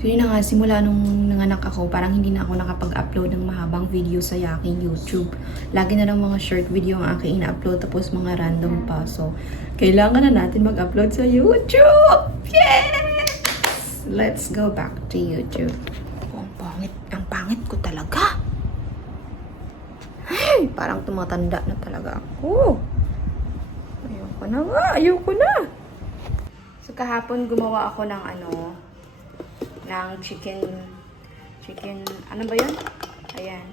So yun na nga, simula nung nanganak ako, parang hindi na ako nakapag-upload ng mahabang video sa aking YouTube. Lagi na lang mga short video ang aking ina-upload, tapos mga random pa. So, kailangan na natin mag-upload sa YouTube! Yes! Let's go back to YouTube. Oh, ang pangit ko talaga. Ay, parang tumatanda na talaga ako. Ayoko na nga, ayoko na. So, kahapon gumawa ako ng ng chicken, ano ba yun? Ayan.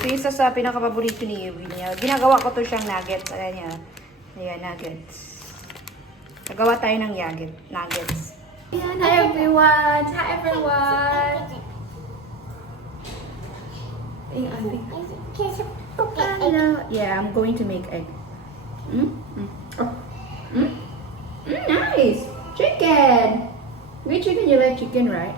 So, isa sa pinaka-paborito ni Yubi niya. Ginagawa ko to siyang nuggets. Ayan, nuggets. Nagawa tayo ng nuggets. Ayan, hi everyone! Hi everyone! Yeah, I'm going to make egg. Nice! Chicken! With chicken, you like chicken, right?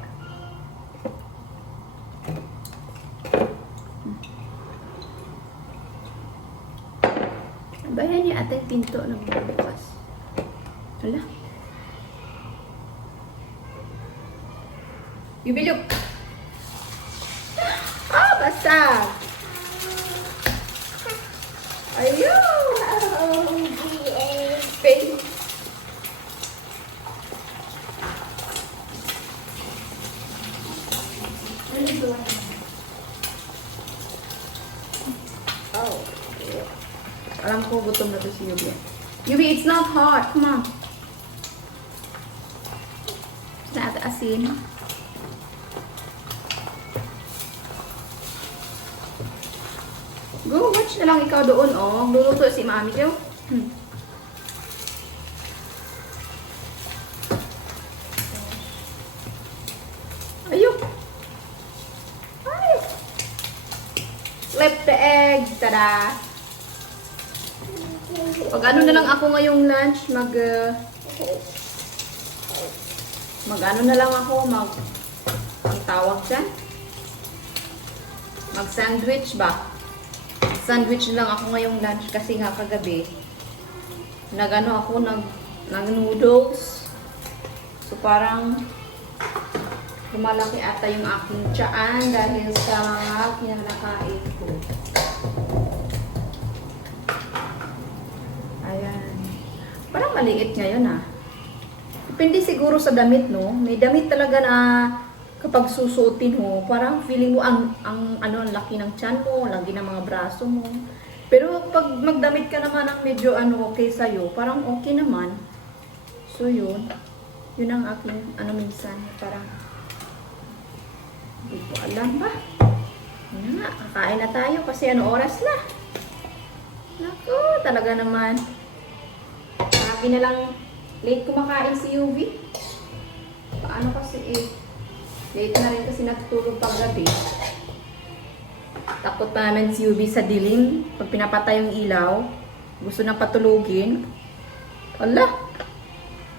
Bayan yung ating pinto na bukas. Hala. Yubi, look! Ah, basag! Ayun! Pain. Oh, yeah. Alam ko gutom na to si Yubi. Yubi, it's not hot. Come on. It's not asin. Go, watch na lang ikaw doon, oh. Luluto si Mami ko. Ayok. Ay. Flip the egg. Tada. Pag ano na lang ako ngayong lunch, mag-ano na lang ako, ang tawag dyan? Mag-sandwich ba? Sandwich lang ako ngayong lunch kasi nga kagabi nag-ano ako, nag-noodles. So parang lumalaki ata yung aking tiyan dahil sa kinakain ko. Ayan. Parang maliit ngayon ah. Depende siguro sa damit, no? May damit talaga na kapag susuotin mo, parang feeling mo ang laki ng tiyan mo, laki ng mga braso mo. Pero pag magdamit ka naman ang medyo okay sa'yo, parang okay naman. So yun. Yun ang aking minsan. Parang hindi ko alam ba. Yun nga, kakain na tayo kasi oras na. Naku, talaga naman. Lagi na lang late kumakain si Yubi. Paano kasi late na rin kasi natutulog pag gabi. Takot pa naman si Yubi sa dilim. Pag pinapatay yung ilaw, gusto nang patulugin. Ala!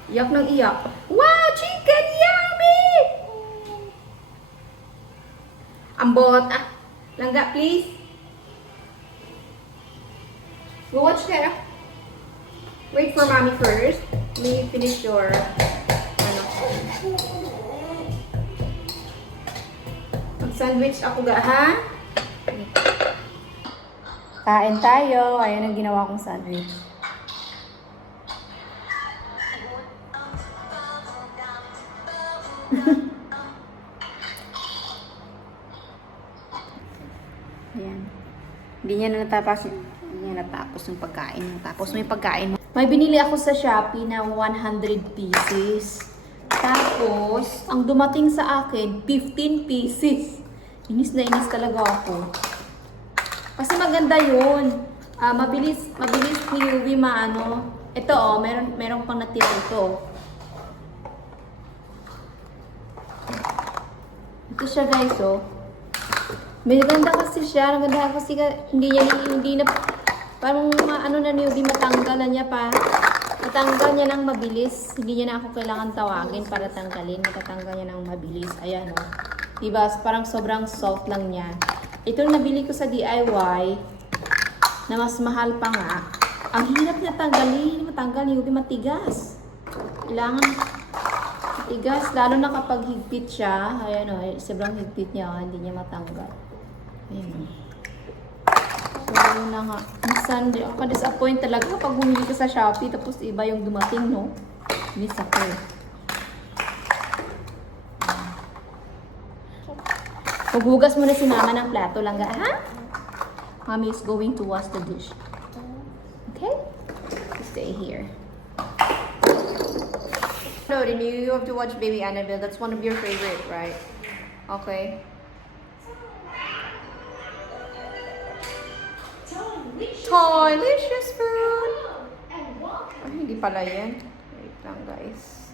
Iyak ng iyak. Wow! Chicken! Yummy! Ambot! Ah! Langga, please! Go watch Kara. Wait for mommy first. Let me finish your sandwich ako ga, ha? Kain tayo. Ayan ang ginawa kong sandwich. Ayan. Hindi niya natapos yung pagkain. Tapos may pagkain. May binili ako sa Shopee na 100 pieces. Tapos, ang dumating sa akin, 15 pieces. Inis na inis talaga ako. Kasi maganda yun. Mabilis ni Yubi Ito meron pang natira ito. Ito siya guys, oh. May ganda kasi siya. Maganda kasi hindi na, parang na ni Yubi, matanggal niya ng mabilis. Hindi niya na ako kailangan tawagin para tanggalin. Matatanggal niya ng mabilis. Ayan, oh. Diba? Parang sobrang soft lang niya. Ito nabili ko sa DIY na mas mahal pa nga. Ang hirap niya tanggalin. Matanggal ni Yubi, matigas. Kailangan Matigas, lalo na kapag higpit siya. Ayan o, sobrang higpit niya, hindi niya matanggal. Ayan o. So, yun na nga. Minsan, ako ka-disappoint talaga kapag bumili ka sa Shopee, tapos iba yung dumating, no? Miss ako eh. Maghugas muna si Mama ng plato lang, ha? Mommy is going to wash the dish. Okay? Stay here. No, then you have to watch Baby Annabelle. That's one of your favorite, right? Okay. Delicious food! Ay, hindi pala yan. Wait lang, guys.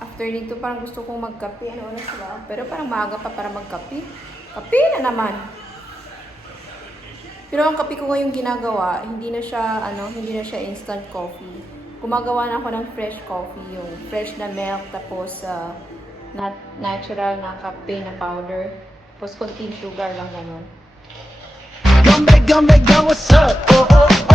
After nito, parang gusto kong magkape. Ano oras ba? Pero parang maaga pa para magkape. Kape na naman! Pero ang kape ko ngayong ginagawa, hindi na siya instant coffee. Gumagawa na ako ng fresh coffee, yung fresh na milk, tapos natural na kape na powder, tapos konting sugar lang ganun. Gumbe, what's up? Oh, oh.